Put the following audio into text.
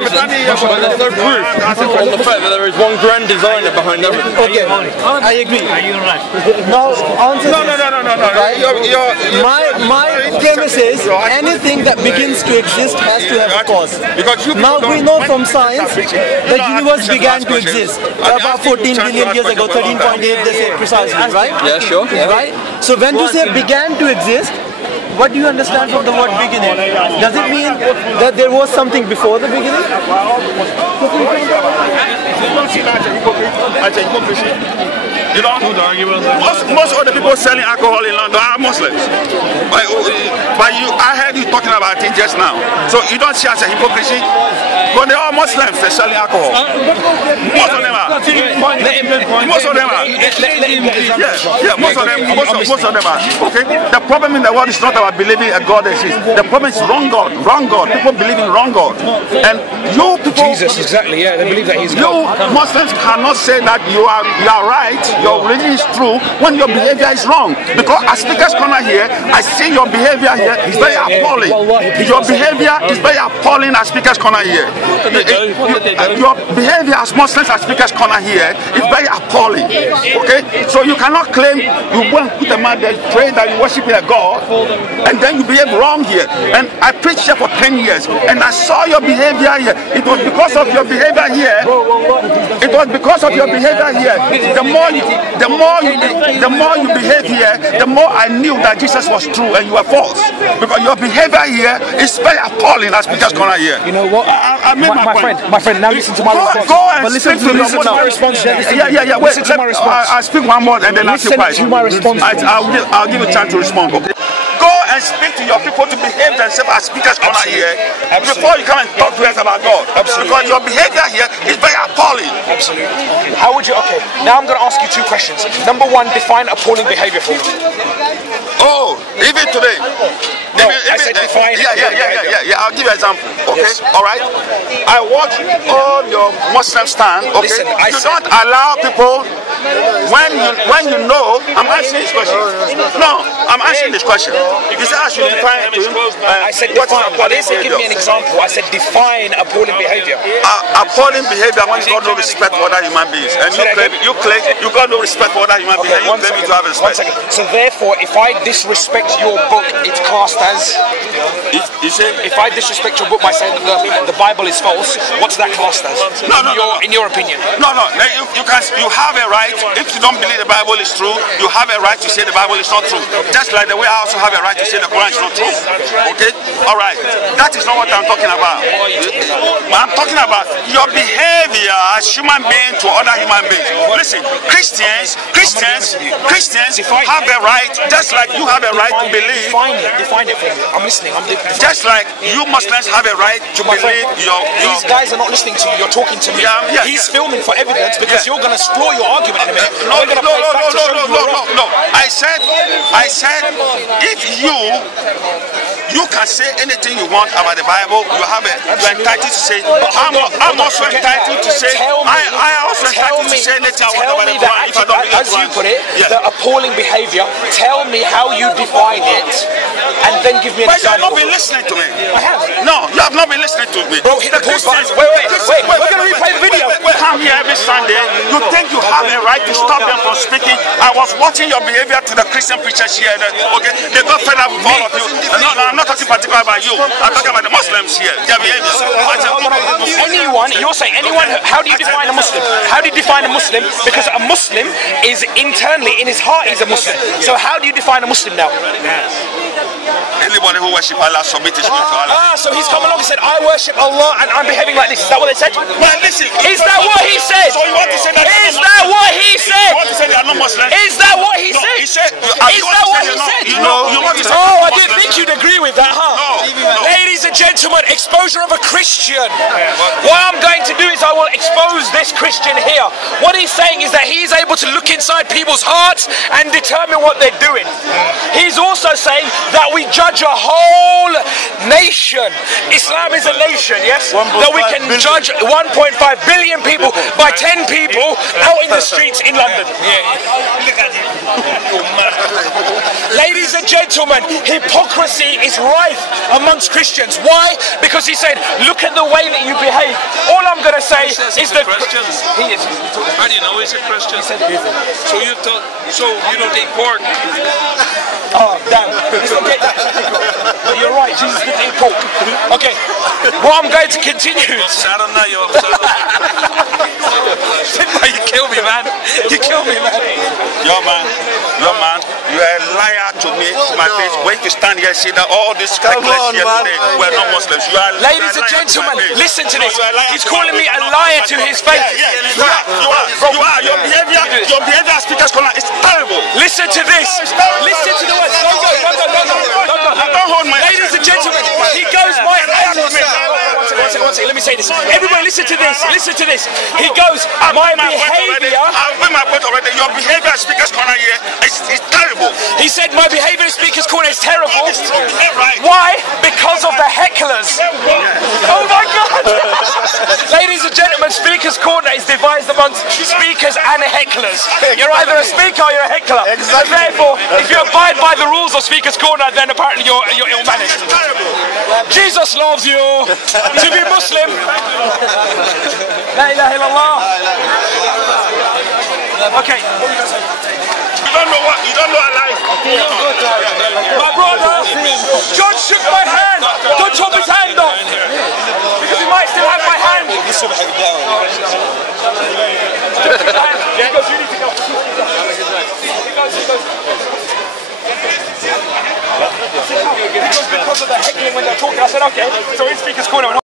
but there's no proof on the fact that there is one grand designer behind everything. Okay, I agree. Are you right? Now, answer No. right? My premise is anything that begins to exist has to have a cause. Now we know from science the universe began to exist about 14 billion years ago, 13.8 they say precisely, right? Yeah, sure. Right? So when you say began to exist, what do you understand from the word beginning? Does it mean that there was something before the beginning? You know, most of the people selling alcohol in London are Muslims. But I heard you talking about it just now. So you don't see as a hypocrisy? But they're all Muslims, they're selling alcohol. Most of them are. Most of them are. Yeah, most of them are. Okay? The problem in the world is not about believing a God exists. The problem is wrong God. Wrong God. People believe in wrong God. And you people... Jesus, exactly, yeah. They believe that he's God. You Muslims cannot say that you are right, your religion is true, when your behavior is wrong. Because at Speaker's Corner here, I see your behavior here is very appalling. Your behavior is very appalling at Speaker's Corner here. Your behavior as Muslims at Speaker's Corner here is very appalling. Okay? So you cannot claim you won't put a man there, pray that you worship a God, and then you behave wrong here. And I preached here for 10 years, and I saw your behavior here. It was because of your behavior here. It was because of your behavior here. The more you behave here, the more I knew that Jesus was true and you were false. Because your behavior here is very appalling at Speaker's Corner here. You know what? I made my friend, now listen to my response. Go and listen to my response. Yeah. Wait, listen to my response. I'll speak one more and then ask you question. My response. I'll give you a chance to respond. Okay? Go and speak to your people to behave themselves at Speaker's Corner here before you come and talk to us about God. Absolutely. Because your behavior here is very appalling. Absolutely. How would you? Okay. Now I'm going to ask you two questions. Number one, define appalling behavior for me. Oh, even today. No, I said define. Yeah. I'll give you an example. Okay, yes. All right. I watch all your Muslim stand. Okay, listen, you don't allow people when you know. I'm answering this question. No, I'm answering this question. You said I should define. I said define. I didn't say give me an example. I said define appalling behavior. Appalling behavior when you got no respect for other human beings, and you claim you got no respect for other human beings, and you claim to have respect. So therefore, if I disrespect your book, it's classed as. If I disrespect your book by saying that the Bible is false, what's that classed as? In your opinion? No. You have a right. If you don't believe the Bible is true, you have a right to say the Bible is not true. Just like the way I also have a right to say the Quran is not true. Okay? All right. That is not what I'm talking about. I'm talking about your behavior as human being to other human beings. Listen, Christians have a right, just like you have a right to believe. Define it for me. I'm listening. Just like you Muslims have a right to believe your. These guys are not listening to you. You're talking to me. He's filming for evidence because you're going to explore your argument in a minute. No. I said, if you can say anything you want about the Bible, you're entitled to say. I'm also entitled to say. I also entitled to say anything I want about the Bible. If I don't believe as you put it, the appalling behavior. Tell me how you define it, and then give me an example. But you have not been listening to me. I have. No, you have not been listening to me. Bro, hit the pause button. Wait. We're going to replay the video. Come here every Sunday. You think you have a right to stop them from speaking? I was watching your behavior to the Christian preachers here. Okay, they got fed up with all of you. No, I'm not talking particularly about you. I'm talking about the Muslims here. Their behavior. You're saying anyone. How do you define a Muslim? How do you define a Muslim? Because a Muslim is internally, in his heart, he's a Muslim. So how do you define a Muslim now? Anybody who worships Allah submit his will to Allah. So he's come along and said, I worship Allah and I'm behaving like this. Is that what they said? Man, listen. Is that what he said? So you want to say that? Is that what he said? You want to say they are not Muslims? Is that what he said? He said. Is that what he said? You want to say? Oh, I didn't think you'd agree with that, huh? No. Ladies and gentlemen, exposure of a Christian. What I'm I'm going to do is I will expose this Christian here. What he's saying is that he's able to look inside people's hearts and determine what they're doing. He's also saying that we judge a whole nation. Islam is a nation, yes? That we can judge 1.5 billion people by 10 people out in the streets in London. Ladies and gentlemen, hypocrisy is rife amongst Christians. Why? Because he said, look at the way that you behave. All I'm going to say is that Christians. He is. How do you know he's a Christian? So you don't eat pork? Oh, damn. But you're right, Jesus didn't eat pork. Okay, what I'm going to continue. You kill me, man. You kill me, man. Yo, man, you are a liar to me, to my face. Wait to stand here and say that all these speckless here today were not Muslims. You are Ladies and gentlemen, listen to this. He's calling me a liar to his face. You are. Your behavior as Speaker's Corner is terrible. Listen to this. Listen to the words. Don't go. Ladies and gentlemen, he goes my one second, let me say this. Everybody listen to this. Listen to this. He goes, my behavior. I've made my point already. Your behavior at Speaker's Corner here is terrible. He said my behavior at Speaker's Corner is terrible. Right. Why? Because of the hecklers. Oh my God. Ladies and gentlemen, Speaker's Corner is devised amongst speakers and hecklers. You're either a speaker or you're a heckler. So therefore, if you abide by the rules of Speaker's Corner, then apparently you're ill-managed. Jesus loves you. To be Muslim. La ilaha illallah. Okay. You don't know a life. My brother, John shook my hand. Don't chop his hand off. Because he might still have my hand. Because you need to go. He goes because of the heckling when they're talking. I said, okay, so in Speaker's Corner.